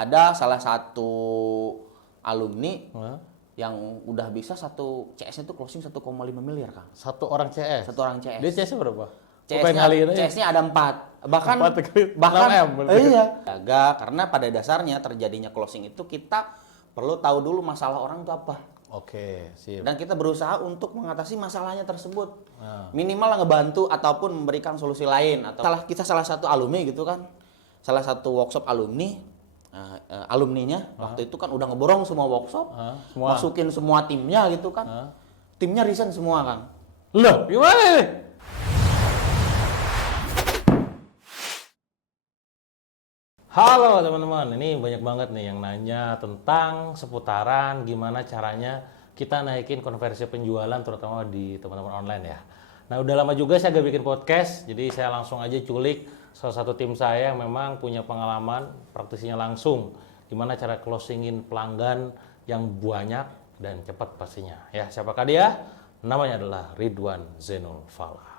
ada salah satu alumni yang udah bisa satu CS-nya itu closing 1,5 miliar, Kang. Satu orang CS. Satu orang CS. Dia CS-nya berapa? CS-nya ada 4. Bahkan 6M. iya. Jaga karena pada dasarnya terjadinya closing itu kita perlu tahu dulu masalah orang itu apa. Oke, sip. Dan kita berusaha untuk mengatasi masalahnya tersebut. Minimal ngebantu ataupun memberikan solusi lain atau salah satu alumni gitu kan. Salah satu workshop alumni alumninya waktu itu kan udah ngeborong semua workshop, masukin semua timnya gitu kan. Timnya resign semua, Kang. Loh, gimana nih? Halo teman-teman, ini banyak banget nih yang nanya tentang seputaran gimana caranya kita naikin konversi penjualan terutama di teman-teman online ya. Nah udah lama juga saya gak bikin podcast, jadi saya langsung aja culik salah satu tim saya yang memang punya pengalaman praktisinya langsung gimana cara closingin pelanggan yang banyak dan cepat pastinya. Ya siapakah dia? Namanya adalah Ridwan Zainul Falah.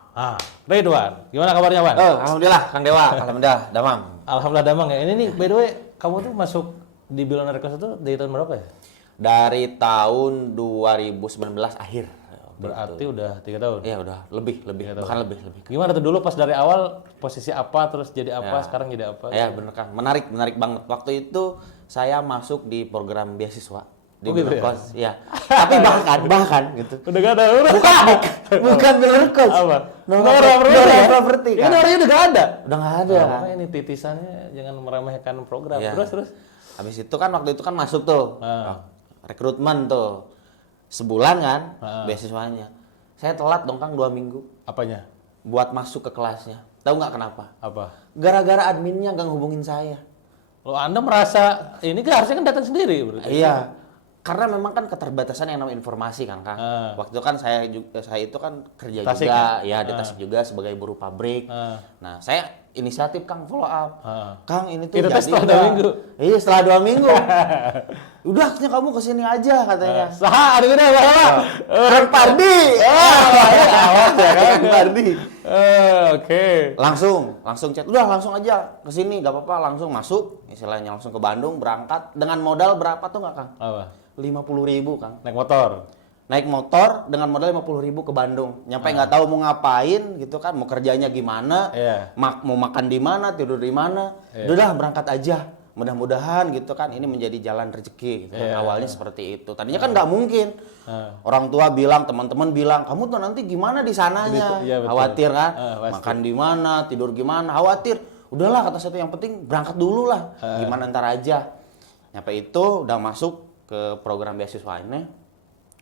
Ridwan, gimana kabarnya, Wan? Alhamdulillah, Kang Dewa. Alhamdulillah, damang. Alhamdulillah damang ya. Ini nih, by the way, kamu tuh masuk di Billionaire Class itu dari tahun berapa ya? Dari tahun 2019 akhir. Berarti udah 3 tahun? Iya, udah lebih, bahkan lebih. Gimana tuh dulu pas dari awal posisi apa, terus jadi apa, sekarang jadi apa? Ya, bener kan. Menarik banget. Waktu itu saya masuk di program beasiswa. Di gitu Cost, ya. Tapi bahkan gitu. Udah gak ada. Bukan Billionaire Cost. Apa? Nora Property kan. Ini orangnya udah gak ada. Udah gak ada. Makanya ini titisannya jangan meremehkan program. Ya. Terus. Habis itu kan waktu itu kan masuk tuh. Rekrutmen tuh. Sebulan kan beasiswanya. Saya telat dong, Kang, 2 minggu. Apanya? Buat masuk ke kelasnya. Tahu nggak kenapa? Apa? Gara-gara adminnya nggak ngehubungin saya. Lo Anda merasa ini kan harusnya kan datang sendiri berarti. Iya. Karena memang kan keterbatasan yang namanya informasi kan, Kang. Waktu itu kan saya itu kan kerja Tasik, juga, ya di Tasik juga sebagai buruh pabrik. Nah, saya inisiatif, Kang, follow up. Kang, ini tuh Itu jadi setelah 2 minggu. Iya, setelah 2 minggu. Udah, kamu kesini aja katanya. Ada udah salah. Kang Pardi. Awas ya, Kang Pardi. Oke. Langsung chat. Udah, langsung aja kesini, gak apa-apa, langsung masuk. Istilahnya langsung ke Bandung, berangkat dengan modal berapa tuh nggak, Kang? Apa? 50.000, Kang. Naik motor dengan modal 50.000 ke Bandung. Nyampe nggak tahu mau ngapain gitu kan, mau kerjanya gimana, mau makan di mana, tidur di mana. Udah berangkat aja. Mudah-mudahan gitu kan ini menjadi jalan rezeki gitu. Awalnya seperti itu. Tadinya kan nggak mungkin. Orang tua bilang, teman-teman bilang, kamu tuh nanti gimana di sananya? Khawatir kan? Makan di mana, tidur gimana? Khawatir. Udahlah, kata saya, yang penting berangkat dulu lah. Gimana ntar aja. Nyampe itu udah masuk ke program beasiswa ini.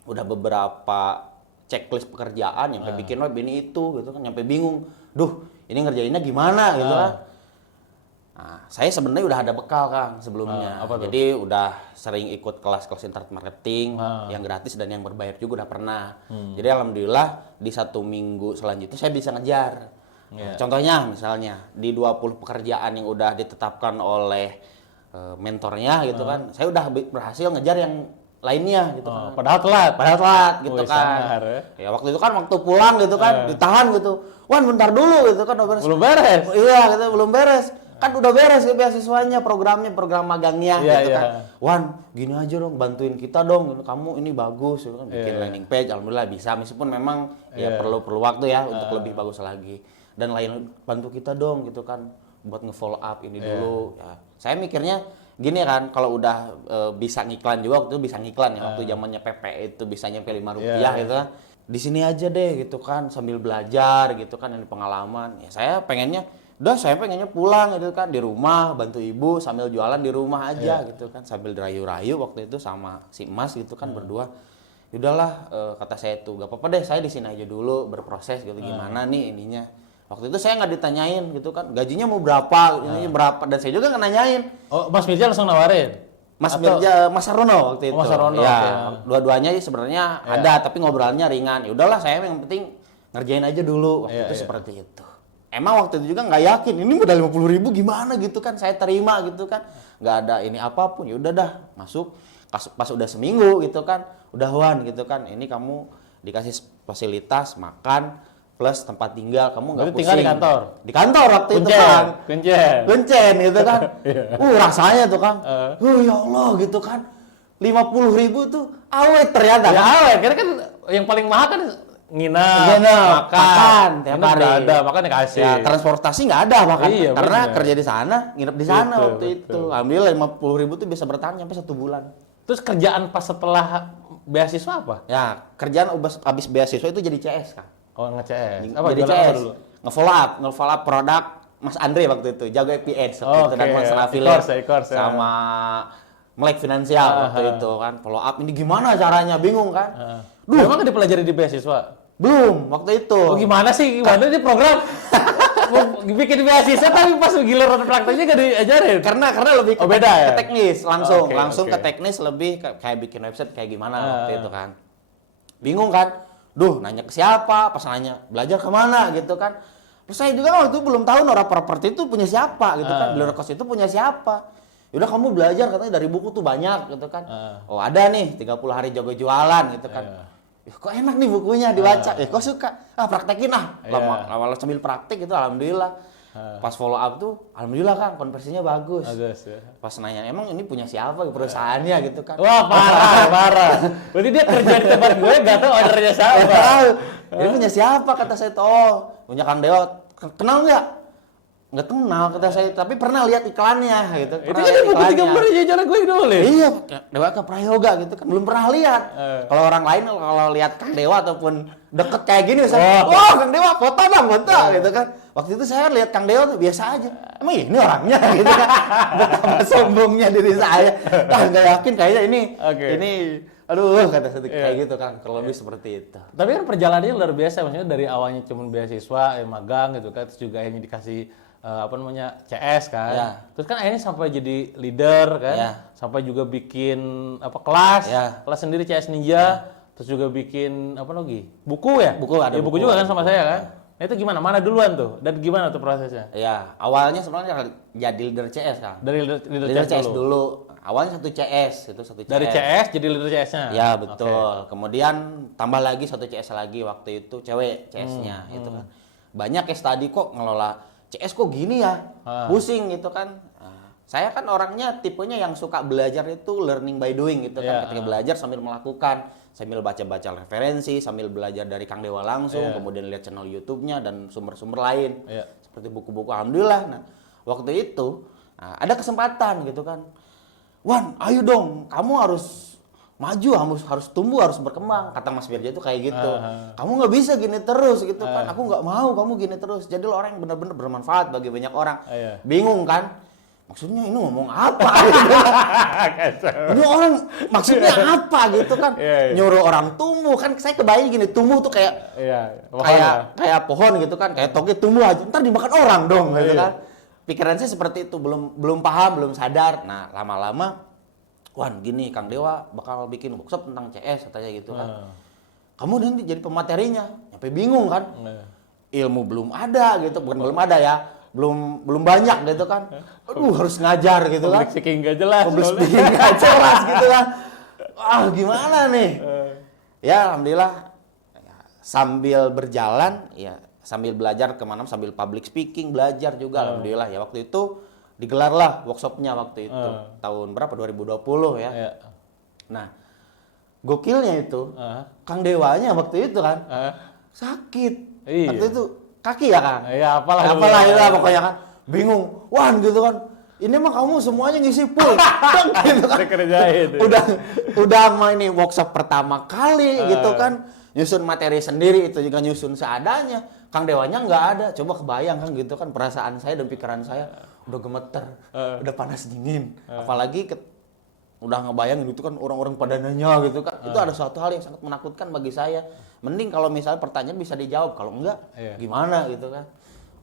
Udah beberapa checklist pekerjaan, nyampe bikin web ini itu gitu kan, nyampe bingung. Duh, ini ngerjainnya gimana gitu kan. Nah, saya sebenarnya udah ada bekal, Kang, sebelumnya. Jadi udah sering ikut kelas-kelas internet marketing yang gratis dan yang berbayar juga udah pernah. Jadi alhamdulillah di 1 minggu selanjutnya saya bisa ngejar. Contohnya misalnya di 20 pekerjaan yang udah ditetapkan oleh mentornya gitu kan, saya udah berhasil ngejar yang lainnya gitu kan. Padahal telat gitu kan. Ya waktu itu kan waktu pulang gitu kan ditahan gitu. Wan, bentar dulu gitu kan, belum beres. Iya, gitu, belum beres. Kan udah beres ya beasiswanya, program magangnya gitu kan. Wan, gini aja dong, bantuin kita dong. Kamu ini bagus gitu kan, bikin landing page, alhamdulillah bisa, meskipun memang perlu waktu ya untuk lebih bagus lagi. Dan lain bantu kita dong gitu kan, buat nge-follow up ini dulu. Ya, saya mikirnya gini kan, kalau udah bisa ngiklan juga, waktu itu bisa ngiklan ya, waktu zamannya PP itu bisa nyampe 5 rupiah gitu kan. Di sini aja deh gitu kan, sambil belajar gitu kan, ini pengalaman. Ya saya pengennya pulang gitu kan, di rumah bantu ibu sambil jualan di rumah aja gitu kan, sambil dirayu-rayu waktu itu sama si Mas gitu kan berdua. Udahlah, kata saya tuh gak apa-apa deh, saya di sini aja dulu berproses gitu, gimana nih ininya. Waktu itu saya nggak ditanyain gitu kan, gajinya mau berapa, ininya berapa, dan saya juga nggak nanyain. Oh, Mas Mirja langsung nawarin? Mas Sarono waktu itu. Mas Sarono. Ya, dua-duanya sebenarnya ada, tapi ngobrolnya ringan. Ya udahlah, saya yang penting ngerjain aja dulu waktu itu seperti itu. Emang waktu itu juga nggak yakin, ini modal 50.000 gimana gitu kan, saya terima gitu kan, nggak ada ini apapun. Ya udah dah, masuk. Pas udah seminggu gitu kan, udah Wan gitu kan, ini kamu dikasih fasilitas makan, plus tempat tinggal, kamu nggak Berarti pusing. tinggal di kantor? Di kantor waktu itu kan. Kuncen gitu kan. Rasanya tuh Kang. Ya Allah gitu kan. 50.000 tuh awet ternyata. Ya kan? awet, karena kan yang paling mahal kan nginep, makan tiap hari. Nggak ada, makan dikasih. Ya, transportasi nggak ada bahkan. Iya, karena bener. kerja di sana, nginep di sana Betul, waktu itu. Alhamdulillah 50.000 tuh bisa bertahan sampai 1 bulan. Terus kerjaan pas setelah beasiswa apa? Ya, kerjaan habis beasiswa itu jadi CS Kang. Oh, nge-CS. Jadi jualan apa CS. dulu? Nge-follow up produk Mas Andre waktu itu, jago FPH waktu itu dan masalah affiliate e-course, ya. sama Melek Finansial waktu itu kan. Follow up ini gimana caranya, bingung kan? Memang dipelajari di beasiswa? Belum waktu itu. Oh gimana sih? Gimana ini program? Mau bikin beasiswa tapi pas giliran prakteknya nggak diajarin? Karena lebih ke, beda ya? ke teknis langsung, Oke. ke teknis lebih kayak bikin website kayak gimana waktu itu kan. Bingung kan? Duh, nanya ke siapa? Pas nanya, belajar kemana gitu kan. Terus saya juga waktu itu belum tahu Nora Property itu punya siapa gitu kan. Beli Kos itu punya siapa. Yaudah kamu belajar katanya dari buku tuh banyak gitu kan. Oh ada nih 30 hari jago jualan gitu kan. Kok enak nih bukunya dibaca. Kok suka? Praktekin lama sambil praktek gitu alhamdulillah. Pas follow up tuh alhamdulillah Kang konversinya bagus. Bagus ya. Pas nanya emang ini punya siapa perusahaannya gitu kan. Wah parah. Berarti dia kerja di tempat gue nggak tahu ordernya siapa. Ini punya siapa kata saya tuh. Oh, punya Kang Dewa. Kenal nggak? Nggak kenal kata saya, tapi pernah lihat iklannya gitu. Itu kan di buku 30 jajaran gue nulis. Iya, Dewa ke Prayoga gitu kan. Belum pernah lihat. Kalau orang lain kalau lihat Kang Dewa ataupun deket kayak gini misalnya, wah Kang Dewa foto gitu kan. Waktu itu saya lihat Kang Dewa tuh biasa aja. Emang ini orangnya gitu kan. Betapa sombongnya diri saya. Nggak yakin kayaknya ini aduh kata saya kayak gitu kan. Kalau lebih seperti itu. Tapi kan perjalanannya luar biasa, maksudnya dari awalnya cuma beasiswa, magang gitu kan, terus juga akhirnya dikasih CS kan. Ya. Terus kan akhirnya sampai jadi leader kan, Ya. sampai juga bikin kelas, Ya. kelas sendiri CS Ninja, terus juga bikin apa lagi? Buku ya? Buku, ada ya, buku buku, juga ada kan sama buku. saya kan. Nah itu gimana? Mana duluan tuh? Dan gimana tuh prosesnya? Ya, awalnya sebenarnya jadi leader CS kan. Dari leader Leader CS dulu. dulu. Awalnya satu CS, itu satu CS. Dari CS jadi leader CS-nya. Ya betul. Kemudian tambah lagi satu CS lagi waktu itu cewek CS-nya gitu kan. Banyak case tadi kok ngelola CS kok gini ya, pusing gitu kan. Saya kan orangnya tipenya yang suka belajar itu learning by doing gitu kan. Ketika belajar sambil melakukan, sambil baca-baca referensi, sambil belajar dari Kang Dewa langsung, kemudian lihat channel YouTube-nya dan sumber-sumber lain. Seperti buku-buku alhamdulillah. Nah, waktu itu ada kesempatan gitu kan. Wan, ayo dong, kamu harus maju, harus tumbuh, harus berkembang. Kata Mas Birja itu kayak gitu. Kamu nggak bisa gini terus gitu kan. Aku nggak mau kamu gini terus. Jadi lo orang yang benar-benar bermanfaat bagi banyak orang. Bingung kan? Maksudnya ini ngomong apa? Gitu. Ini orang maksudnya apa gitu kan? Nyuruh orang tumbuh kan? Saya kebayang gini, tumbuh tuh kayak kayak pohon gitu kan, kayak toge tumbuh aja. Ntar dimakan orang dong gitu kan? Pikiran saya seperti itu, belum paham, belum sadar. Nah lama-lama, Wan gini Kang Dewa bakal bikin workshop tentang CS katanya gitu kan. Kamu nanti jadi pematerinya, sampai bingung kan? Ilmu belum ada gitu, bukan belum ada ya. Belum banyak gitu kan. Aduh harus ngajar gitu kan. Public speaking nggak jelas. Public speaking nggak jelas gitu kan. Gimana nih? Ya alhamdulillah sambil berjalan ya sambil belajar kemana sambil public speaking belajar juga alhamdulillah ya waktu itu digelarlah workshopnya waktu itu tahun berapa 2020 ya. Nah gokilnya itu Kang Dewanya waktu itu kan sakit. Waktu itu kaki ya Kang? Iya, apalah ya pokoknya kan. Bingung. Wan gitu kan. Ini mah kamu semuanya ngisi full. Gitu kan. Udah main ini workshop pertama kali gitu kan. Nyusun materi sendiri itu juga nyusun seadanya. Kang Dewanya nggak ada. Coba kebayang kan gitu kan perasaan saya dan pikiran saya udah gemeter, udah panas dingin. Apalagi udah ngebayang gitu kan orang-orang pada nanya gitu kan. Itu ada suatu hal yang sangat menakutkan bagi saya. Mending kalau misalnya pertanyaan bisa dijawab, kalau enggak gimana gitu kan.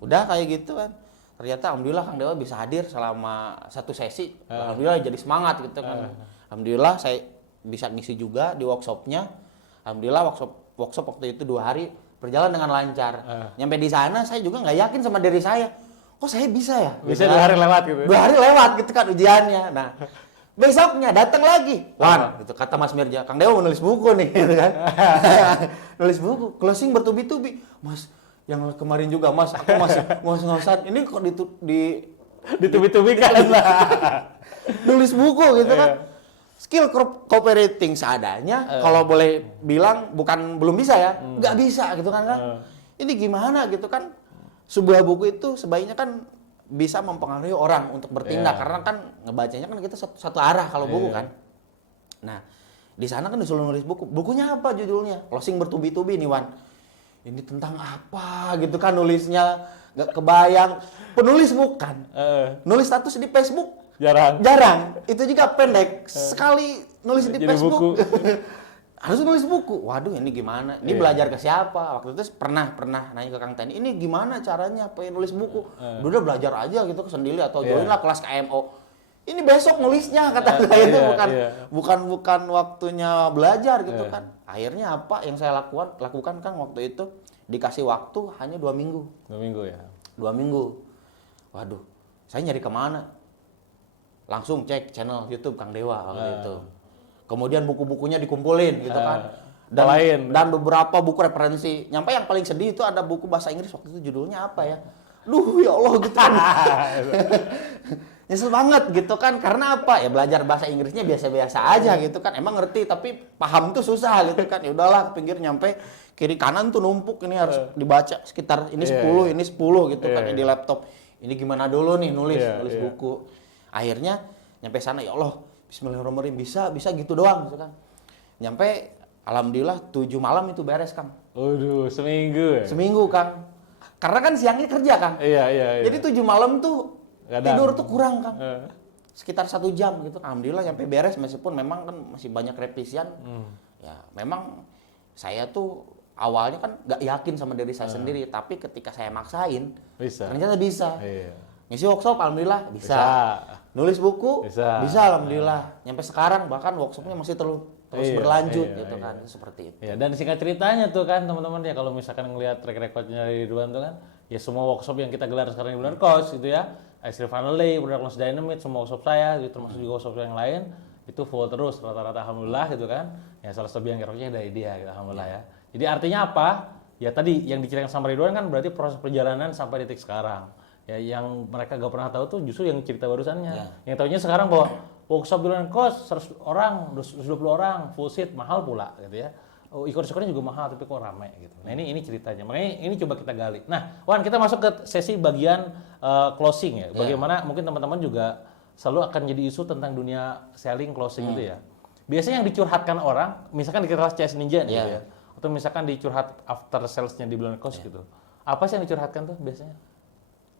Udah kayak gitu kan. Ternyata alhamdulillah Kang Dewa bisa hadir selama satu sesi. Alhamdulillah jadi semangat gitu kan. Alhamdulillah saya bisa ngisi juga di workshopnya. Alhamdulillah workshop waktu itu 2 hari berjalan dengan lancar. Nyampe di sana saya juga nggak yakin sama diri saya. Kok saya bisa ya? Bisa 2 hari lewat gitu. 2 hari lewat gitu kan ujiannya. Nah, besoknya datang lagi. Wan, gitu kata Mas Mirja, Kang Dewa mau nulis buku nih gitu kan. Nulis buku, closing bertubi-tubi. Mas, Yang kemarin juga Mas, aku masih ngos-ngosan. Ini kok ditubi-tubikan lah. Nulis buku gitu kan. Skill copywriting seadanya, kalau boleh bilang belum bisa ya, nggak bisa gitu kan. Ini gimana gitu kan? Sebuah buku itu sebaiknya kan bisa mempengaruhi orang untuk bertindak karena kan ngebacanya kan kita satu arah kalau buku kan. Nah, di sana kan disuruh nulis buku. Bukunya apa judulnya? Closing bertubi-tubi nih Wan. Ini tentang apa gitu kan nulisnya, nggak kebayang. Penulis bukan. Nulis status di Facebook jarang. Itu juga pendek. Sekali nulis di Facebook. Harus nulis buku. Waduh, ini gimana? Ini belajar ke siapa? Waktu itu pernah nanya ke Kang Teni, ini gimana caranya pengen nulis buku? Udah belajar aja gitu sendiri atau join lah kelas KMO. Ini besok nulisnya kata saya itu bukan waktunya belajar gitu kan. Akhirnya apa yang saya lakukan Kang waktu itu dikasih waktu hanya 2 minggu. 2 minggu ya. 2 minggu. Waduh, saya nyari kemana? Langsung cek channel YouTube Kang Dewa waktu itu. Kemudian buku-bukunya dikumpulin gitu kan. Dan beberapa buku referensi. Nyampe yang paling sedih itu ada buku bahasa Inggris waktu itu judulnya apa ya? Duh ya Allah gitu kan. Nyesel banget gitu kan. Karena apa? Ya belajar bahasa Inggrisnya biasa-biasa aja gitu kan. Emang ngerti tapi paham tuh susah gitu kan. Ya udahlah pinggir nyampe kiri kanan tuh numpuk ini harus dibaca sekitar ini 10, ini 10 gitu kan di laptop. Ini gimana dulu nih nulis buku. Akhirnya nyampe sana ya Allah bismillahirrahmanirrahim bisa gitu doang gitu kan. Nyampe alhamdulillah 7 malam itu beres Kang. Waduh, seminggu ya? Seminggu Kang. Karena kan siangnya kerja Kang. Iya. Jadi 7 malam tuh tidur tuh kurang Kang. Sekitar 1 jam gitu. Alhamdulillah nyampe beres meskipun memang kan masih banyak revisian. Ya memang saya tuh awalnya kan nggak yakin sama diri saya sendiri. Tapi ketika saya maksain ternyata bisa. Ngisi workshop alhamdulillah bisa. Nulis buku bisa alhamdulillah. Nyampe sekarang bahkan workshopnya masih terus berlanjut gitu kan. Seperti itu. Ya, dan singkat ceritanya tuh kan teman-teman ya kalau misalkan ngelihat track recordnya Ridwan tuh kan ya semua workshop yang kita gelar sekarang di Bulan Coach gitu ya. Ice Finally, Product Launch Dynamite, semua workshop saya gitu, termasuk juga workshop yang lain itu full terus rata-rata alhamdulillah gitu kan. Ya salah satu yang keroknya dari dia gitu alhamdulillah ya. Jadi artinya apa? Ya tadi yang diceritakan sama Ridwan kan berarti proses perjalanan sampai detik sekarang. Ya yang mereka gak pernah tahu tuh justru yang cerita barusannya. Yang tahunya sekarang bahwa workshop di Bulan Coach 100 orang, 120 orang, full seat, mahal pula gitu ya. E-commerce juga mahal tapi kok rame gitu. Nah ini ceritanya. Makanya ini coba kita gali. Nah, Wan kita masuk ke sesi bagian closing ya. Bagaimana mungkin teman-teman juga selalu akan jadi isu tentang dunia selling closing itu ya. Biasanya yang dicurhatkan orang, misalkan di kelas CS Ninja nih gitu ya. Atau misalkan dicurhat after sales-nya di Bulan Coach gitu. Apa sih yang dicurhatkan tuh biasanya?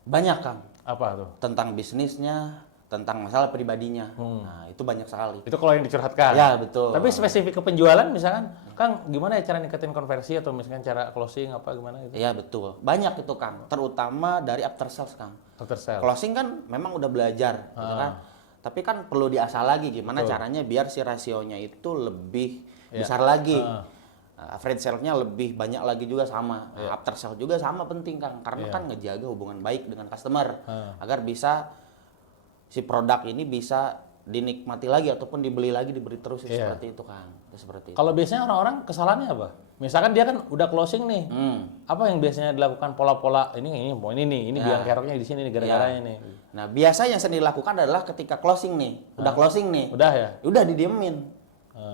Banyak Kang. Apa tuh? Tentang bisnisnya, tentang masalah pribadinya. Nah, itu banyak sekali. Itu kalau yang dicurhatkan. Ya, betul. Tapi spesifik ke penjualan misalkan, Kang, gimana ya cara ningkatin konversi atau misalkan cara closing apa gimana gitu? Iya, betul. Banyak itu, Kang. Terutama dari after sales, Kang. After sales. Closing kan memang udah belajar, gitu kan. Tapi kan perlu diasah lagi gimana caranya biar si rasionya itu lebih besar lagi. Average sales-nya lebih banyak lagi juga sama. After sales juga sama penting, Kang. Karena kan ngejaga hubungan baik dengan customer agar bisa si produk ini bisa dinikmati lagi ataupun dibeli lagi, diberi terus seperti itu Kang. Seperti itu. Kalau biasanya orang-orang kesalahannya apa? Misalkan dia kan udah closing nih. Apa yang biasanya dilakukan pola-pola ini biang keroknya di sini nih gara-garanya nih. Nah, biasa yang sering dilakukan adalah ketika closing nih, udah closing nih. Udah ya? Udah didiemin.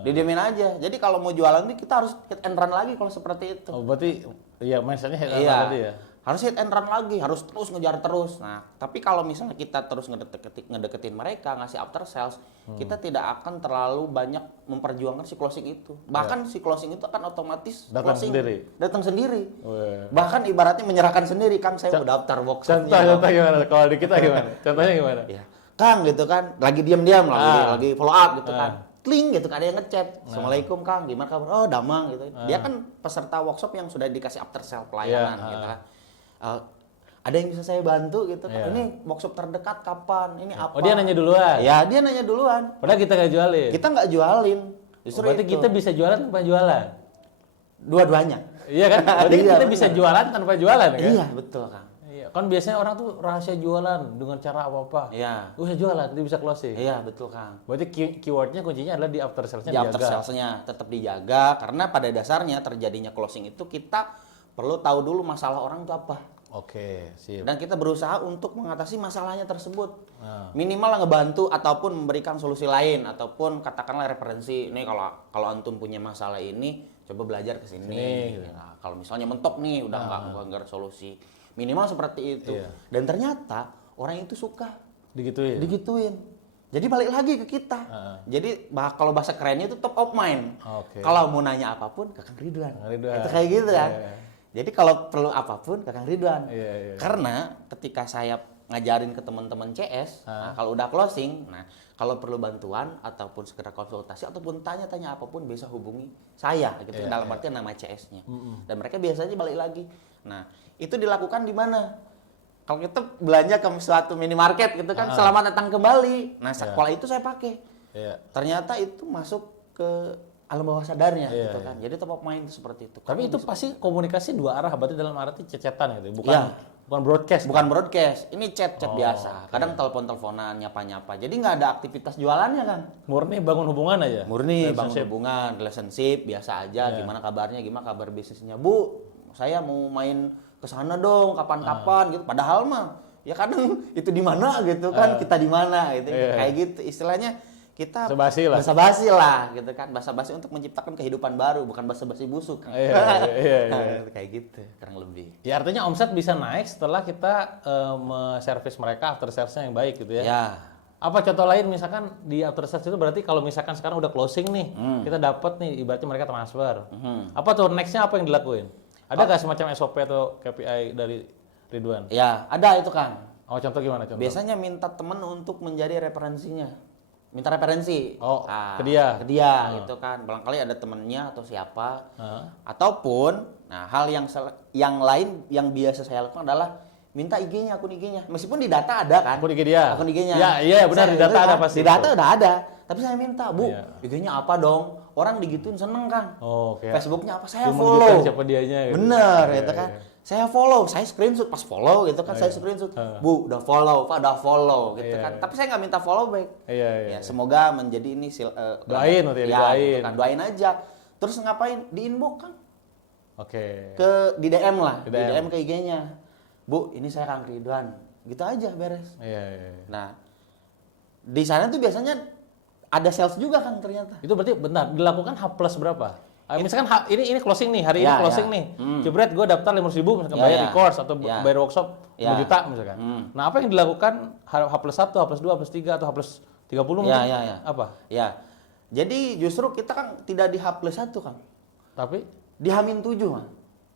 Didiemin aja. Jadi kalau mau jualan nih kita harus hit and run lagi kalau seperti itu. Oh, berarti ya mindsetnya hit and run tadi ya. Harus hit and run lagi, harus terus ngejar terus. Nah, tapi kalau misalnya kita terus ngedeketin mereka, ngasih after sales, kita tidak akan terlalu banyak memperjuangkan si closing itu. Bahkan si closing itu akan otomatis datang sendiri. Bahkan ibaratnya menyerahkan sendiri, Kang, saya mau daftar workshopnya. Contoh gimana? Kalau di kita gimana? Contohnya gimana? Ya. Kang gitu kan, lagi diam-diam lagi follow up gitu kan. Kling gitu kan, ada yang ngechat. Assalamualaikum Kang, gimana kabar? Oh, damang gitu. Dia kan peserta workshop yang sudah dikasih after sale pelayanan gitu kan. Ada yang bisa saya bantu gitu kan. Ini workshop terdekat kapan? Ini apa? Oh, dia nanya duluan. Ya, dia nanya duluan. Padahal kita nggak jualin. Kita nggak jualin. Justru berarti kita bisa jualan tanpa jualan. Dua-duanya. Iya kan? Berarti kita bisa jualan tanpa jualan kan? Iya, betul Kang. Kan biasanya orang tuh rahasia jualan dengan cara apa-apa. Iya. Bisa jualan, dia bisa closing. Iya, betul Kang. Berarti keywordnya kuncinya adalah di after sales-nya dijaga. Di after sales-nya tetap dijaga karena pada dasarnya terjadinya closing itu kita perlu tahu dulu masalah orang itu apa. Oke, sip. Dan kita berusaha untuk mengatasi masalahnya tersebut. Minimal lah ngebantu ataupun memberikan solusi lain ataupun katakanlah referensi. Ini kalau antum punya masalah ini, coba belajar ke sini. Nah, kalau misalnya mentok nih udah nggak ada solusi. Minimal seperti itu. Iya. Dan ternyata orang itu suka Digituin. Jadi balik lagi ke kita. Jadi kalau bahasa kerennya itu top of mind. Kalau mau nanya apapun, Kakang Ridwan. Itu kayak gitu kan. Jadi kalau perlu apapun Kakang Ridwan. Karena ketika saya ngajarin ke teman-teman CS, nah, kalau udah closing, nah kalau perlu bantuan ataupun sekedar konsultasi ataupun tanya-tanya apapun bisa hubungi saya gitu dalam artian nama CS-nya. Dan mereka biasanya balik lagi. Nah, itu dilakukan di mana? Kalau kita belanja ke suatu minimarket gitu kan, selamat datang kembali. Nah, pola itu saya pakai. Ternyata itu masuk ke alam bawah sadarnya gitu kan. Jadi top of mind seperti itu. Tapi itu pasti komunikasi dua arah, berarti dalam arti cecetan gitu, bukan broadcast. Bukan broadcast. Ini chat biasa. Kadang telepon-teleponan, nyapa-nyapa. Jadi nggak ada aktivitas jualannya kan. Murni bangun hubungan aja. Murni bangun hubungan, relationship biasa aja. Gimana kabarnya, gimana kabar bisnisnya, Bu? Saya mau main ke sana dong, kapan-kapan gitu. Padahal mah ya kadang itu di mana gitu kan, kita di mana gitu. Kayak gitu istilahnya. Kita basa-basi lah gitu kan, basa-basi untuk menciptakan kehidupan baru, bukan basa-basi busuk. Kayak gitu kurang lebih. Ya artinya omset bisa naik setelah kita servis mereka after service-nya yang baik gitu ya. Apa contoh lain misalkan di after service itu berarti kalau misalkan sekarang udah closing nih, kita dapat nih ibaratnya mereka transfer. Apa tuh next-nya apa yang dilakuin? Ada nggak semacam SOP atau KPI dari Ridwan? Ya, ada itu Kang. Oh, contoh gimana contoh? Biasanya minta teman untuk menjadi referensinya. Minta referensi ke dia gitu kan, barangkali ada temennya atau siapa ataupun hal yang lain yang biasa saya lakukan adalah minta IG-nya, akun IG-nya, meskipun di data ada kan, akun IG-nya iya benar, di data ada pasti, di data udah ada, tapi saya minta, Bu, IG-nya apa dong, orang digituin seneng kan, Facebooknya apa, saya follow siapa dianya gitu. Bener gitu kan. Saya follow, saya screenshot pas follow gitu kan, saya screenshot, Bu udah follow, Pak udah follow gitu kan. Tapi saya nggak minta follow back. Ya, semoga menjadi ini doain gitu kan, doain aja. Terus ngapain? Di inbox kan? Di DM lah, di DM ke IG-nya. Bu, ini saya Kang Ridwan. Gitu aja beres. Nah, di sana tuh biasanya ada sales juga kan ternyata. Itu berarti benar dilakukan H+ berapa? Misalkan ini closing nih, hari ini closing nih. Jebret gue daftar 500.000 misalkan bayar di course atau bayar workshop 1 juta misalkan. Nah, apa yang dilakukan H+1, H+2, H+3 atau H+30 mungkin? Apa? Ya. Jadi justru kita kan tidak di H+1 Kang. Tapi di H-7 Kang.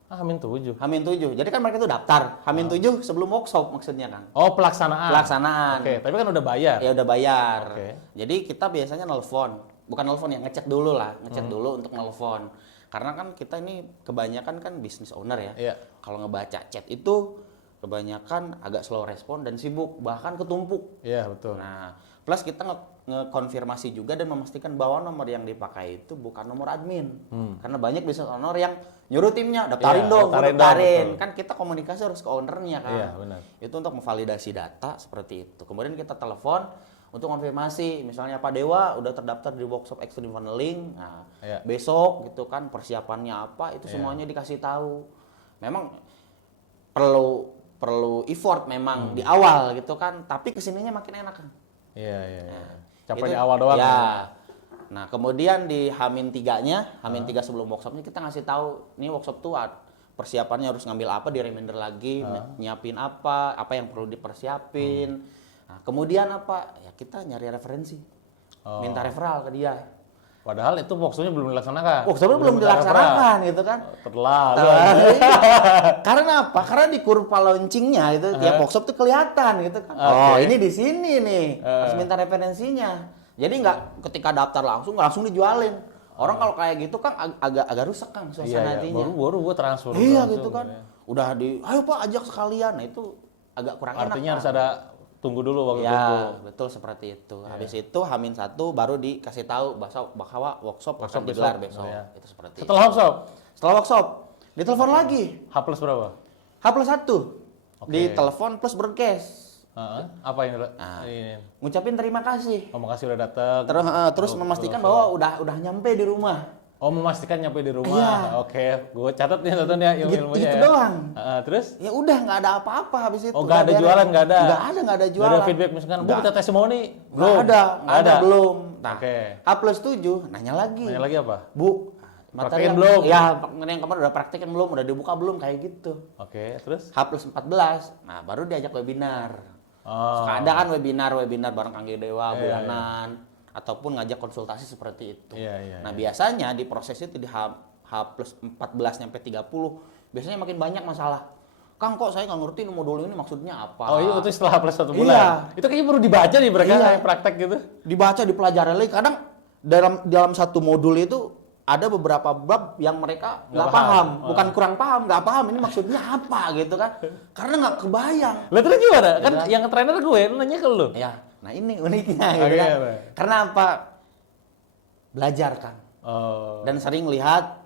H-7. H-7. Jadi kan mereka itu daftar H-7 sebelum workshop maksudnya Kang. Oh, pelaksanaan. Tapi kan udah bayar. Ya udah bayar. Jadi kita biasanya nelpon. Bukan nelfon ya, ngecek dulu lah, dulu untuk nelfon. Karena kan kita ini kebanyakan kan business owner ya. Kalau ngebaca chat itu kebanyakan agak slow respon dan sibuk, bahkan ketumpuk. Iya, betul. Nah, plus kita ngekonfirmasi juga dan memastikan bahwa nomor yang dipakai itu bukan nomor admin. Karena banyak business owner yang nyuruh timnya, daftarin dong, daftarin. Kan kita komunikasi harus ke ownernya kan. Iya, benar. Itu untuk memvalidasi data seperti itu. Kemudian kita telepon untuk konfirmasi, misalnya Pak Dewa udah terdaftar di workshop Extreme Funneling, nah besok gitu kan persiapannya apa, itu semuanya dikasih tahu. Memang perlu effort memang di awal gitu kan, tapi kesininya makin enak kan. Capek di awal doang. Nah kemudian di H-3-nya, H-3 sebelum workshopnya kita ngasih tahu, nih workshop tuh persiapannya harus ngambil apa, di reminder lagi, nyiapin apa yang perlu dipersiapin. Nah, kemudian apa? Ya kita nyari referensi. Minta referral ke dia. Padahal itu workshopnya belum dilaksanakan. Workshopnya belum dilaksanakan gitu kan. Terlalu. Karena apa? Karena di kurva launchingnya itu tiap workshop tuh kelihatan gitu kan. Oh ini di sini nih. Harus minta referensinya. Jadi nggak ketika daftar langsung dijualin. Orang kalau kayak gitu kan agak rusak kan suasana hatinya. Baru gue transfer. Iya gitu kan. Udah ayo Pak ajak sekalian. Nah itu agak kurang enak. Artinya harus ada tunggu dulu waktu itu. Ya, betul seperti itu. Habis itu H-1 baru dikasih tahu bahwa workshop akan digelar besok. Itu seperti Setelah workshop ditelepon lagi. H+ berapa? H+1. Ditelepon plus broadcast. Apa ini? Ngucapin terima kasih. Makasih udah datang. Terus memastikan bahwa udah nyampe di rumah. Oh, memastikan nyampe di rumah. Iya. Oke, gue catat nih ya ilmu-ilmunya Gitu ya. doang. Terus? Ya udah nggak ada apa-apa habis itu. Oh, nggak ada jualan, nggak ada? Nggak ada jualan. Nggak ada feedback misalkan, Bu kita testimoni? Nggak ada, belum. Nah, Oke. H+7, nanya lagi. Nanya lagi apa? Bu, Praktekin yang, belum? Ya, yang kemarin udah praktekin belum? Udah dibuka belum? Kayak gitu. Oke, terus? H+14, nah baru diajak webinar. Oh. Suka ada kan webinar bareng Kang Dewa bulanan. Ataupun ngajak konsultasi seperti itu. Nah biasanya di proses itu di H+14 sampai 30 biasanya makin banyak masalah. Kang kok saya nggak ngerti modul ini maksudnya apa? Oh iya itu setelah plus 1 bulan. Iya. Itu kayaknya perlu dibaca nih mereka yang praktek gitu. Dibaca, dipelajari lagi. Kadang dalam satu modul itu ada beberapa bab yang mereka nggak paham. Bukan kurang paham, nggak paham ini maksudnya apa gitu kan? Karena nggak kebayang. Lah terus gimana? Kan yang trainer gue nanya ke lu. Ya. Nah ini uniknya gitu kan. Karena apa? Belajar Kang. Dan sering lihat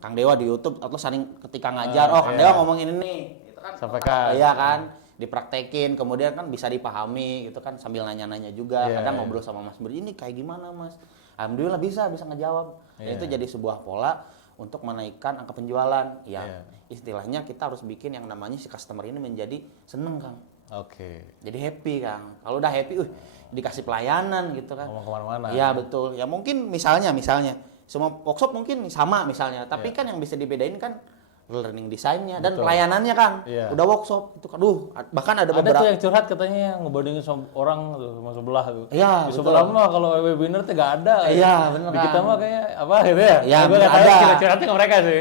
Kang Dewa di YouTube atau sering ketika ngajar, Kang Dewa ngomongin ini, gitu kan. Sampaikan. Iya kan, dipraktekin, kemudian kan bisa dipahami gitu kan sambil nanya-nanya juga. Kadang ngobrol sama Mas Beri, ini kayak gimana Mas? Alhamdulillah bisa ngejawab. Dan itu jadi sebuah pola untuk menaikkan angka penjualan. Ya, istilahnya kita harus bikin yang namanya si customer ini menjadi seneng Kang. Oke. Jadi happy Kang. Kalau udah happy, dikasih pelayanan gitu kan. Ngomong kemana-mana. Iya betul. Ya mungkin misalnya semua workshop mungkin sama misalnya. Tapi kan yang bisa dibedain kan learning desainnya dan pelayanannya kan. Udah workshop itu kan. Bahkan ada beberapa. Ada tuh yang curhat katanya ngebandingin sama orang tuh sama sebelah tuh. Iya. Di sebelah mah kalau webinar tuh nggak ada. Iya benar. Di kita mah kayak apa gitu ya? Iya gue nggak tahu curhatnya ke mereka sih.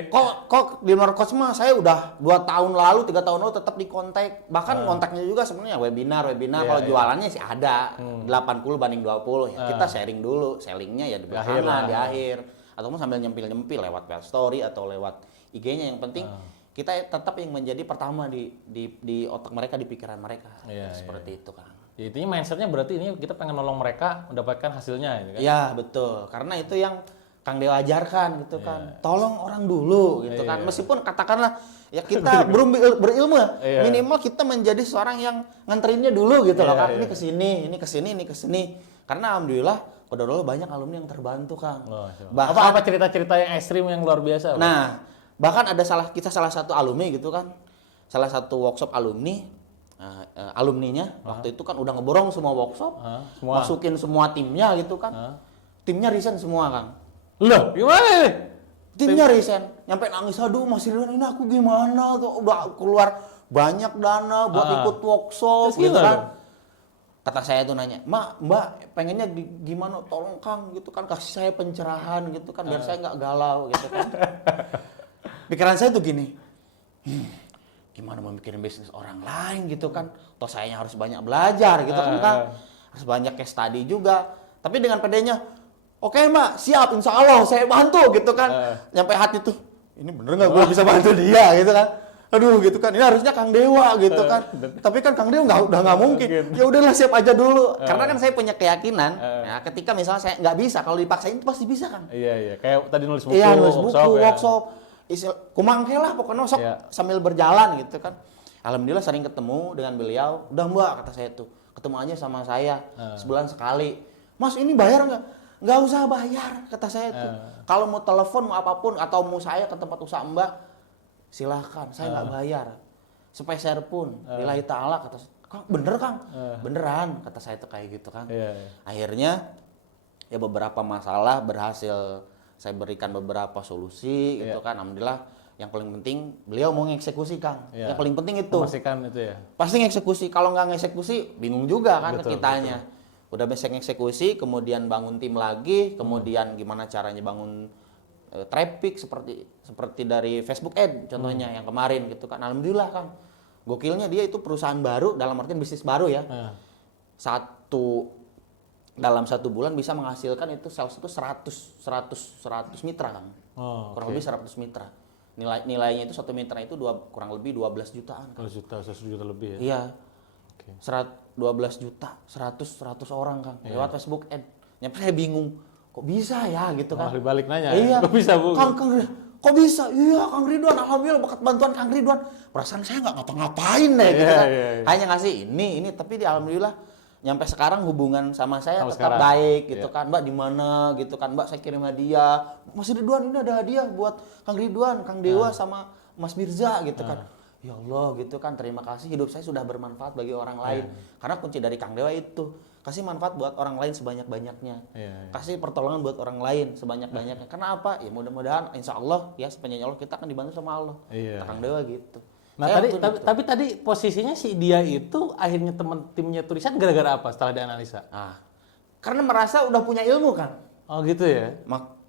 Kok di Marcos mah saya udah 2 tahun lalu, 3 tahun lalu tetap di kontak. Bahkan kontaknya juga sebenarnya webinar. Kalau jualannya sih ada 80 banding 20 ya. Kita sharing dulu, sellingnya ya di belakang di akhir. Ataupun sambil nyempil-nyempil lewat web story atau lewat IG-nya. Yang penting kita tetap yang menjadi pertama di otak mereka, di pikiran mereka. Seperti itu Kang. Ya, intinya mindsetnya berarti ini kita pengen nolong mereka mendapatkan hasilnya gitu kan? Iya betul, karena itu yang Kang Dewa ajarkan gitu kan. Tolong orang dulu gitu kan. Meskipun katakanlah ya kita belum berilmu minimal kita menjadi seorang yang nganterinnya dulu gitu loh Kang. Ini kesini. Karena alhamdulillah kodok banyak alumni yang terbantu Kang. Apa cerita-cerita yang ekstrim yang luar biasa? Nah, bahkan ada salah satu alumni gitu kan. Salah satu workshop alumninya waktu itu kan udah ngeborong semua workshop, masukin semua timnya gitu kan. Timnya resign semua Kang. Loh, gimana nih? Timnya resign, nyampe nangis, aduh Mas Ridwan ini aku gimana tuh, udah keluar banyak dana buat ikut workshop gitu kan. Kata saya tuh nanya, Mbak pengennya gimana, tolong Kang gitu kan, kasih saya pencerahan gitu kan, biar saya nggak galau gitu kan. Pikiran saya tuh gini, gimana mau mikirin bisnis orang lain gitu kan, toh sayanya harus banyak belajar gitu kan Kang, harus banyak case study juga. Tapi dengan pedenya, oke Mbak, siap, insya Allah saya bantu gitu kan. Nyampe hati tuh, ini bener nggak gue bisa bantu dia gitu kan. Aduh gitu kan, ini harusnya Kang Dewa gitu kan. Tapi kan Kang Dewa udah nggak mungkin. Ya udahlah siap aja dulu. Karena kan saya punya keyakinan, ya, ketika misalnya saya nggak bisa, kalau dipaksain itu pasti bisa Kang. Iya. Kayak tadi nulis buku, nulis buku, workshop. Kumangke lah pokoknya sok sambil berjalan gitu kan. Alhamdulillah sering ketemu dengan beliau. Udah Mbak, kata saya tuh, ketemu aja sama saya sebulan sekali. Mas ini bayar nggak? Nggak usah bayar, kata saya tuh. Kalau mau telepon, mau apapun, atau mau saya ke tempat usaha Mbak, silahkan, saya nggak bayar. Sepeser pun, lillahi ta'ala, kata saya. Kang, bener Kang? Beneran, kata saya tuh kayak gitu kan. Akhirnya, ya beberapa masalah berhasil saya berikan beberapa solusi gitu kan. Alhamdulillah, yang paling penting beliau mau ngeksekusi Kang. Yang paling penting itu. Memastikan itu ya. Pasti ngeksekusi, kalau nggak ngeksekusi, bingung juga kan kitanya. Udah bisa ngeksekusi, kemudian bangun tim lagi, kemudian gimana caranya bangun traffic seperti dari Facebook Ad contohnya yang kemarin gitu kan. Alhamdulillah Kang, gokilnya dia itu perusahaan baru, dalam artian bisnis baru ya. Dalam satu bulan bisa menghasilkan itu sales itu 100 mitra Kang. Kurang lebih 100 mitra. Nilainya itu satu mitra itu kurang lebih 12 jutaan Kang. 1 juta lebih ya. Iya. 12 juta, 100 orang Kang lewat Facebook Ad. Nyampe saya bingung. Kok bisa ya gitu kan? Balik nanya. Iya. Kok bisa Bu? Kang kok bisa? Iya Kang Ridwan, alhamdulillah berkat bantuan Kang Ridwan. Perasaan saya nggak ngapa-ngapain deh gitu kan. Hanya ngasih ini, tapi alhamdulillah nyampe sekarang hubungan sama saya Sampai tetap sekarang? baik gitu Iya. kan. Mbak di mana gitu kan. Mbak saya kirim hadiah. Mas Ridwan ini ada hadiah buat Kang Ridwan, Kang Dewa sama Mas Mirza gitu kan. Ya Allah gitu kan, terima kasih, hidup saya sudah bermanfaat bagi orang lain. Karena kunci dari Kang Dewa itu kasih manfaat buat orang lain sebanyak-banyaknya. Iya. Kasih pertolongan buat orang lain sebanyak-banyaknya. Karena apa? Ya mudah-mudahan insya Allah ya sepanjang Allah kita akan dibantu sama Allah. Iya. Kang Dewa gitu. Nah Saya tadi lakuin itu. tapi tadi posisinya si dia itu akhirnya timnya tulisan gara-gara apa setelah dianalisa? Nah, karena merasa udah punya ilmu kan. Oh gitu ya.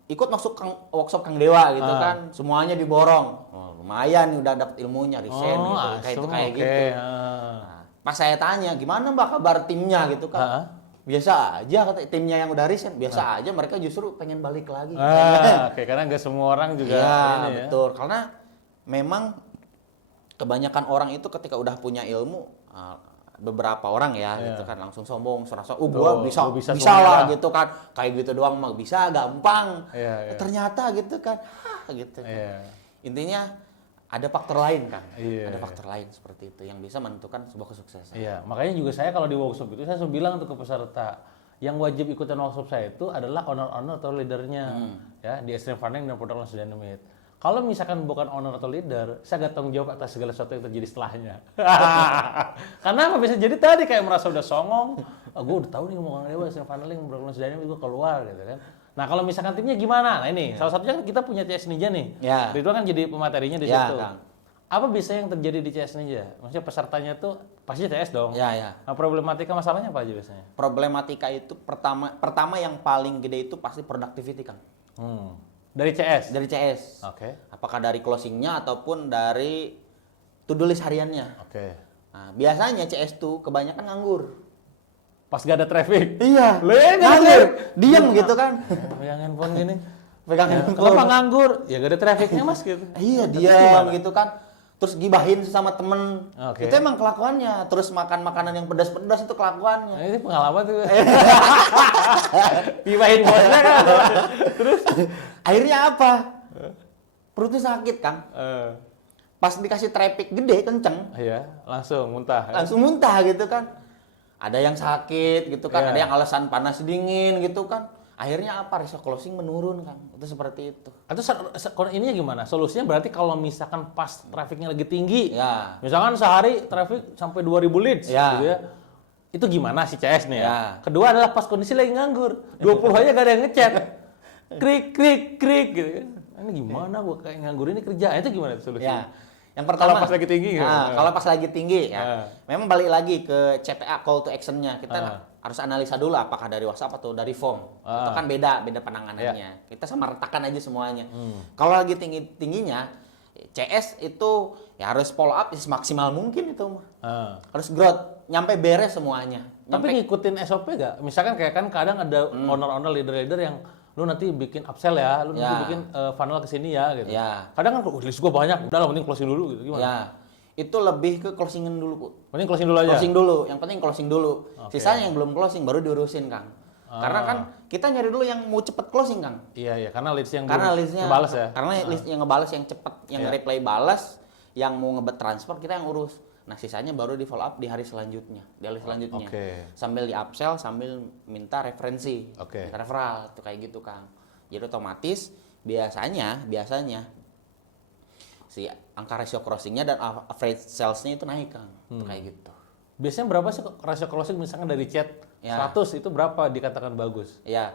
Ikut masuk workshop Kang Dewa gitu kan, semuanya diborong. Oh, lumayan nih udah dapet ilmunya, resign gitu, kayak gitu. Nah, pas saya tanya, gimana Mbak kabar timnya gitu kan? Biasa aja kata timnya yang udah resign, biasa aja, mereka justru pengen balik lagi. Oke, karena nggak semua orang juga Iya, ini ya. betul. Karena memang kebanyakan orang itu ketika udah punya ilmu, beberapa orang ya gitu kan langsung sombong, serasa gua bisa lah gitu kan, kayak gitu doang mah bisa, gampang. Ternyata gitu kan, gitu kan. Intinya ada faktor lain kan, ada faktor lain seperti itu yang bisa menentukan sebuah kesuksesan. Iya, makanya juga saya kalau di workshop itu saya selalu bilang tuh ke peserta, yang wajib ikutan workshop saya itu adalah owner-owner atau leadernya, ya di extreme farming dan product launch dynamite. Kalau misalkan bukan owner atau leader, saya nggak tanggung jawab atas segala sesuatu yang terjadi setelahnya. Karena apa bisa jadi tadi kayak merasa udah songong, gue udah tahu nih ngomong Dewa, extreme farming, product launch dynamite, gue keluar gitu kan. Nah kalau misalkan timnya gimana? Nah ini salah satunya kita punya CS Ninja nih. Ridwan kan jadi pematerinya di situ. Apa bisa yang terjadi di CS Ninja? Maksudnya pesertanya tuh pasti CS dong. Nah, problematika masalahnya apa aja biasanya? Problematika itu pertama yang paling gede itu pasti productivity kan. Dari CS? Dari CS. Oke. Apakah dari closingnya ataupun dari to-do list hariannya. Oke. Nah, biasanya CS tuh kebanyakan nganggur. Pas gak ada traffic? Iya. Nganggur. Diam gitu kan. Pegang handphone gini. Pegang handphone. Kenapa nganggur? Ya gak ada trafficnya mas gitu. Iya, diam gitu kan. Terus gibahin sama temen. Oke. Itu emang kelakuannya. Terus makan makanan yang pedas-pedas itu kelakuannya. Nah, ini pengalaman tuh. Gibahin bosnya kan. Terus? Akhirnya apa? Perutnya sakit, Kang. Pas dikasih traffic gede, kenceng. Iya, langsung muntah. Langsung muntah gitu kan. Ada yang sakit gitu kan, ada yang alasan panas dingin gitu kan. Akhirnya apa? Resiko closing menurun kan. Itu seperti itu. Atau ininya gimana? Solusinya berarti kalau misalkan pas trafiknya lagi tinggi, misalkan sehari trafik sampai 2000 leads gitu ya. Itu gimana si CS nih ya? Kedua adalah pas kondisi lagi nganggur. 20 aja gak ada yang ngechat. Krik gitu kan. Ini gimana gua kayak nganggur ini kerja. Itu gimana solusinya? Yang pertama, kalau pas lagi tinggi kalau pas lagi tinggi ya, memang balik lagi ke CTA call to action-nya. Kita harus analisa dulu apakah dari WhatsApp atau dari form. Itu kan beda penanganannya. Kita sama retakan aja semuanya. Kalau lagi tingginya, CS itu ya harus follow up semaksimal mungkin itu mah. Harus growth, nyampe beres semuanya. Tapi ngikutin SOP gak? Misalkan kayak kan kadang ada owner-owner, leader-leader yang lu nanti bikin upsell ya, lu nanti bikin funnel ke sini ya gitu. Kadang kan list gua banyak, udah lah mending closing dulu gitu. Gimana? Itu lebih ke closingin dulu, Bu. Mending closing dulu aja. Closing dulu, yang penting closing dulu. Sisanya yang belum closing baru diurusin, Kang. Karena kan kita nyari dulu yang mau cepet closing, Kang. Iya, karena listnya ngebales ya. Karena list yang ngebales yang cepet, yang reply balas, yang mau ngebet transfer kita yang urus. Nah, sisanya baru di follow up di hari selanjutnya. Sambil di upsell, sambil minta referensi. Minta referral, itu kayak gitu, Kang. Jadi otomatis biasanya si angka ratio closingnya dan average sales-nya itu naik, Kang. Itu kayak gitu. Biasanya berapa sih ratio closing misalkan dari chat 100 itu berapa dikatakan bagus? Ya.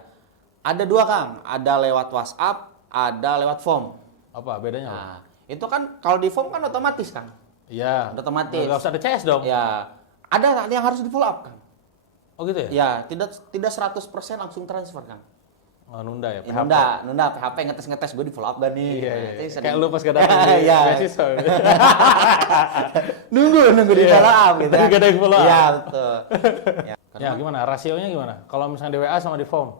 Ada dua, Kang. Ada lewat WhatsApp, ada lewat form. Apa bedanya? Nah, itu kan kalau di form kan otomatis, Kang. Iya. Otomatis. Nggak usah ada CS dong. Ya. Ada yang harus di follow up, Kang. Oh gitu ya? Ya, tidak 100% langsung transfer, Kang. Nunda ya, PHP. Nunda PHP ngetes gue di follow up gak nih? Iya. Kayak lu pas gak dapet di beasiswa. nunggu di follow up gitu. Tapi gak ada yang follow up. Iya, betul. Ya, gimana? Rasionya gimana? Kalau misalnya di WA sama di form?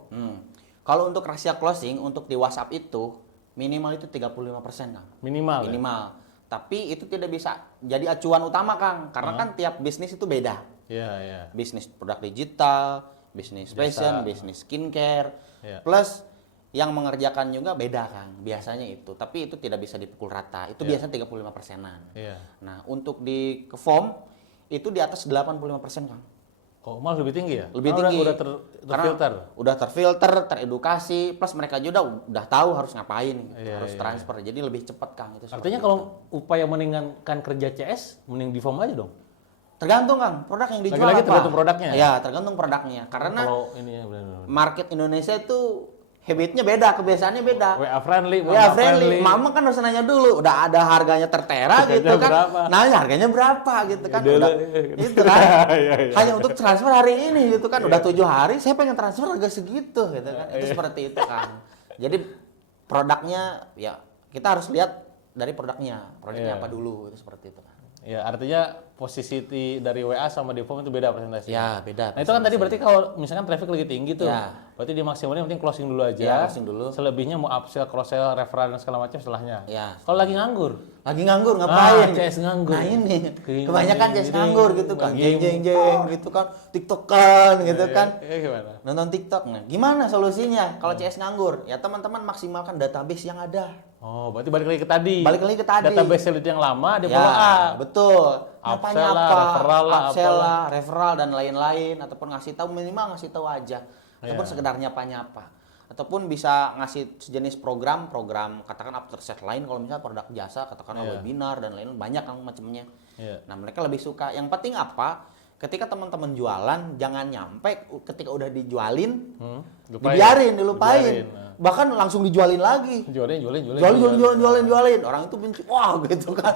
Kalau untuk rasio closing untuk di WhatsApp itu minimal itu 35%, Kang. Minimal. Tapi itu tidak bisa jadi acuan utama, Kang. Karena kan tiap bisnis itu beda. Iya. Bisnis produk digital, bisnis fashion, bisnis skincare, plus yang mengerjakan juga beda, Kang. Biasanya itu. Tapi itu tidak bisa dipukul rata. Itu biasanya 35%-an. Nah, untuk di ke form itu di atas 85%, Kang. Oh, malah lebih tinggi ya? Lebih Karena tinggi. Udah terfilter. Udah terfilter, teredukasi, plus mereka juga udah tahu harus ngapain, gitu, harus iya. transfer. Jadi lebih cepat Kang itu. Artinya kalau upaya mendingankan kerja CS, mending di form aja dong. Tergantung Kang, produk yang dijual Lagi-lagi apa. tergantung produknya. Ya, tergantung produknya. Karena Kalau ini ya benar-benar. market Indonesia itu habitnya beda, kebiasaannya beda. WA friendly, Ya friendly. Mama kan harus nanya dulu, udah ada harganya tertera gitu kan. Berapa? Nanya harganya berapa gitu kan. Dulu, Udah gitu kan. Iya. Hanya untuk transfer hari ini gitu kan. Udah 7 hari saya pengen transfer harga segitu gitu kan. Itu seperti itu kan. Jadi produknya ya kita harus lihat dari produknya apa dulu itu seperti itu kan. Ya, artinya posisi dari WA sama di form itu beda presentasinya. Ya, beda. Nah, itu kan tadi berarti kalau misalkan traffic lagi tinggi tuh, Ya. berarti di maksimalnya penting closing dulu aja. Ya, closing dulu. Selebihnya mau upsell, cross sell, referral dan segala macam setelahnya. Ya. Kalau lagi nganggur, Lagi nganggur ngapain? CS nganggur. Nah ini Gini, kebanyakan CS gini, nganggur gitu kan, lagi- jeng gitu kan, tiktokan gitu kan, gimana? nonton TikTok. Nah gimana solusinya kalau CS nganggur? Ya teman-teman maksimalkan database yang ada. Oh, berarti balik lagi ke tadi. Balik lagi ke tadi. Database lead yang lama di Ya follow up. betul. Upsell lah, referral lah, upsell lah, referral dan lain-lain, ataupun ngasih tahu minimal ngasih tahu aja, ataupun sekedar nyapa-nyapa. Ataupun bisa ngasih sejenis program katakan after set lain kalau misalnya produk jasa katakanlah webinar dan lain-lain banyak kan macamnya. Nah, mereka lebih suka. Yang penting apa? Ketika teman-teman jualan jangan nyampe ketika udah dijualin dilupain. Bahkan langsung dijualin lagi. Jualin. Jualin. Orang itu benci. Wah, gitu kan.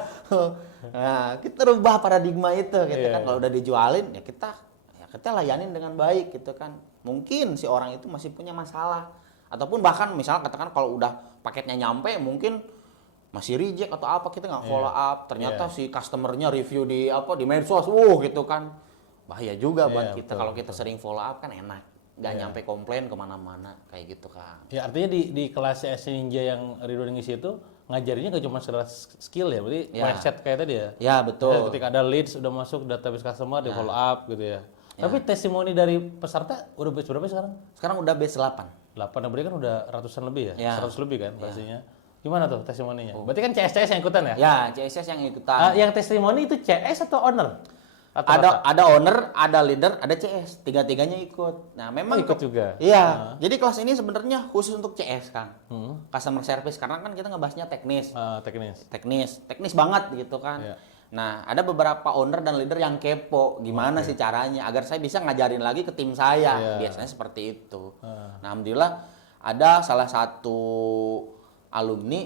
Nah, kita rubah paradigma itu gitu kan. Kalau udah dijualin ya kita layanin dengan baik gitu kan. Mungkin si orang itu masih punya masalah. Ataupun bahkan misalnya katakan kalau udah paketnya nyampe mungkin masih reject atau apa kita nggak follow up ternyata si customernya review di medsos gitu kan bahaya juga buat kita. Kalau kita sering follow up kan enak nggak nyampe komplain kemana-mana kayak gitu kan. Ya artinya di kelas CS Ninja yang Ridwan ngisi itu ngajarinnya gak cuma secara skill ya, berarti mindset kayak tadi ya. Ya betul. Ketika ada leads udah masuk database customer di follow up gitu ya. Tapi testimoni dari peserta udah base berapa sekarang? Sekarang udah base 8. 8 berarti kan udah ratusan lebih ya? 100 lebih kan pastinya. Gimana tuh testimoninya? Oh. Berarti kan CS yang ikutan ya? Ya, CSS yang ikutan. Yang testimoni itu CS atau owner? Ada owner, ada leader, ada CS. Tiga-tiganya ikut. Nah, memang ikut juga. Iya. Jadi kelas ini sebenarnya khusus untuk CS, Kang. Customer service karena kan kita ngebahasnya teknis. Teknis banget gitu kan. Iya. Nah, ada beberapa owner dan leader yang kepo gimana sih caranya agar saya bisa ngajarin lagi ke tim saya. Biasanya seperti itu. Nah, alhamdulillah ada salah satu alumni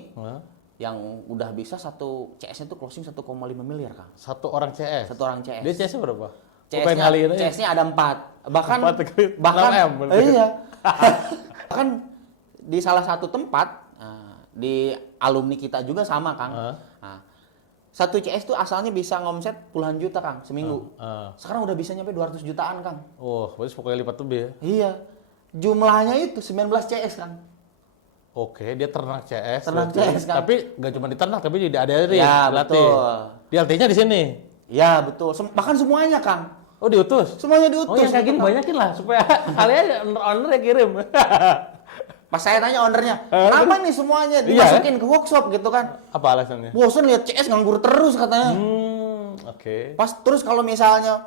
yang udah bisa satu CS-nya tuh closing 1,5 miliar, Kang. Satu orang CS? Satu orang CS. Dia CS-nya berapa? CS-nya ada 4. Bahkan 6M, iya. Bahkan di salah satu tempat di alumni kita juga sama, Kang. Nah, satu CS tuh asalnya bisa ngomset puluhan juta, Kang, seminggu. Sekarang udah bisa nyampe 200 jutaan, Kang. Oh, berarti pokoknya lipat lebih ya? Iya. Jumlahnya itu 19 CS, Kang. Oke, dia ternak CS. Ternak CS, Kang. Tapi nggak cuma diternak, tapi diadain. Ya, betul. Di LT-nya di sini. Ya, betul. Bahkan semuanya, Kang. Oh, diutus? Semuanya diutus. Oh, yang kayak gini banyakin lah supaya kalian owner yang kirim. Pas saya tanya ownernya, kenapa nih semuanya dimasukin ke workshop gitu kan? Apa alasannya? Bosan lihat CS nganggur terus katanya. Oke. Pas terus kalau misalnya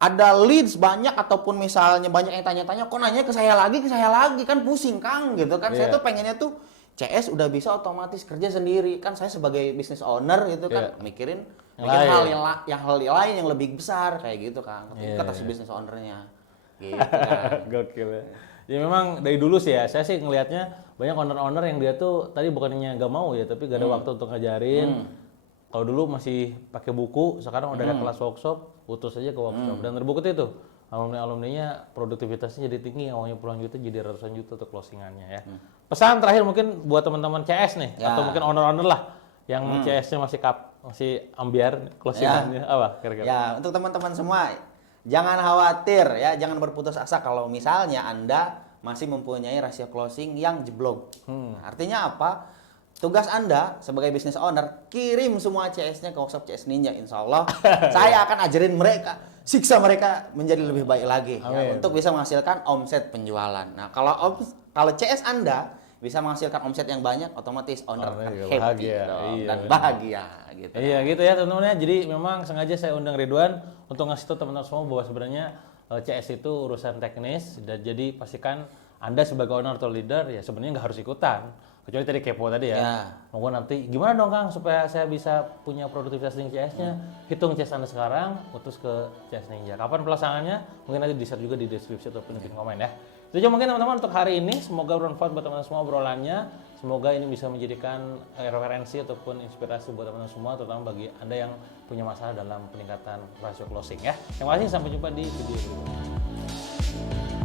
ada leads banyak ataupun misalnya banyak yang tanya-tanya, kok nanya ke saya lagi kan pusing, Kang gitu kan. Saya tuh pengennya tuh CS udah bisa otomatis kerja sendiri. Kan saya sebagai business owner gitu kan mikirin hal lain yang lebih besar kayak gitu, Kang. Kata si business ownernya. Gitu kan. Gokil ya. Ya memang dari dulu sih ya, saya sih ngelihatnya banyak owner-owner yang dia tuh tadi bukannya nggak mau ya, tapi gak ada waktu untuk ngajarin. Kalau dulu masih pakai buku, sekarang udah ada kelas workshop, utus aja ke workshop. Dan terbukti itu, alumni-alumninya produktivitasnya jadi tinggi, yang awalnya puluhan juta jadi ratusan juta untuk closingannya ya. Pesan terakhir mungkin buat teman-teman CS nih, atau mungkin owner-owner lah, yang CS-nya masih ambiar closingannya, apa kira-kira? Ya, untuk teman-teman semua, jangan khawatir ya, jangan berputus asa kalau misalnya Anda masih mempunyai rahasia closing yang jeblok. Artinya apa? Tugas Anda sebagai business owner, kirim semua CS-nya ke workshop CS Ninja. Insya Allah, saya akan ajarin mereka, siksa mereka menjadi lebih baik lagi ya, untuk bisa menghasilkan omset penjualan. Nah, kalau CS Anda bisa menghasilkan omset yang banyak, otomatis owner akan happy dan bahagia gitu. Iya gitu ya teman-teman ya. Jadi memang sengaja saya undang Ridwan untuk ngasih tahu teman-teman semua bahwa sebenarnya CS itu urusan teknis, dan jadi pastikan Anda sebagai owner atau leader ya sebenarnya nggak harus ikutan. Kecuali tadi kepo tadi ya. Mau nanti gimana dong Kang supaya saya bisa punya produktivitas dengan CS-nya? Hitung CS Anda sekarang, utus ke CS Ninja. Kapan pelaksananya? Mungkin nanti di-share juga di deskripsi ataupun di komen ya. Itu aja mungkin teman-teman untuk hari ini. Semoga bermanfaat buat teman-teman semua obrolannya. Semoga ini bisa menjadikan referensi ataupun inspirasi buat teman-teman semua, terutama bagi Anda yang punya masalah dalam peningkatan rasio closing ya. Terima kasih, sampai jumpa di video berikutnya.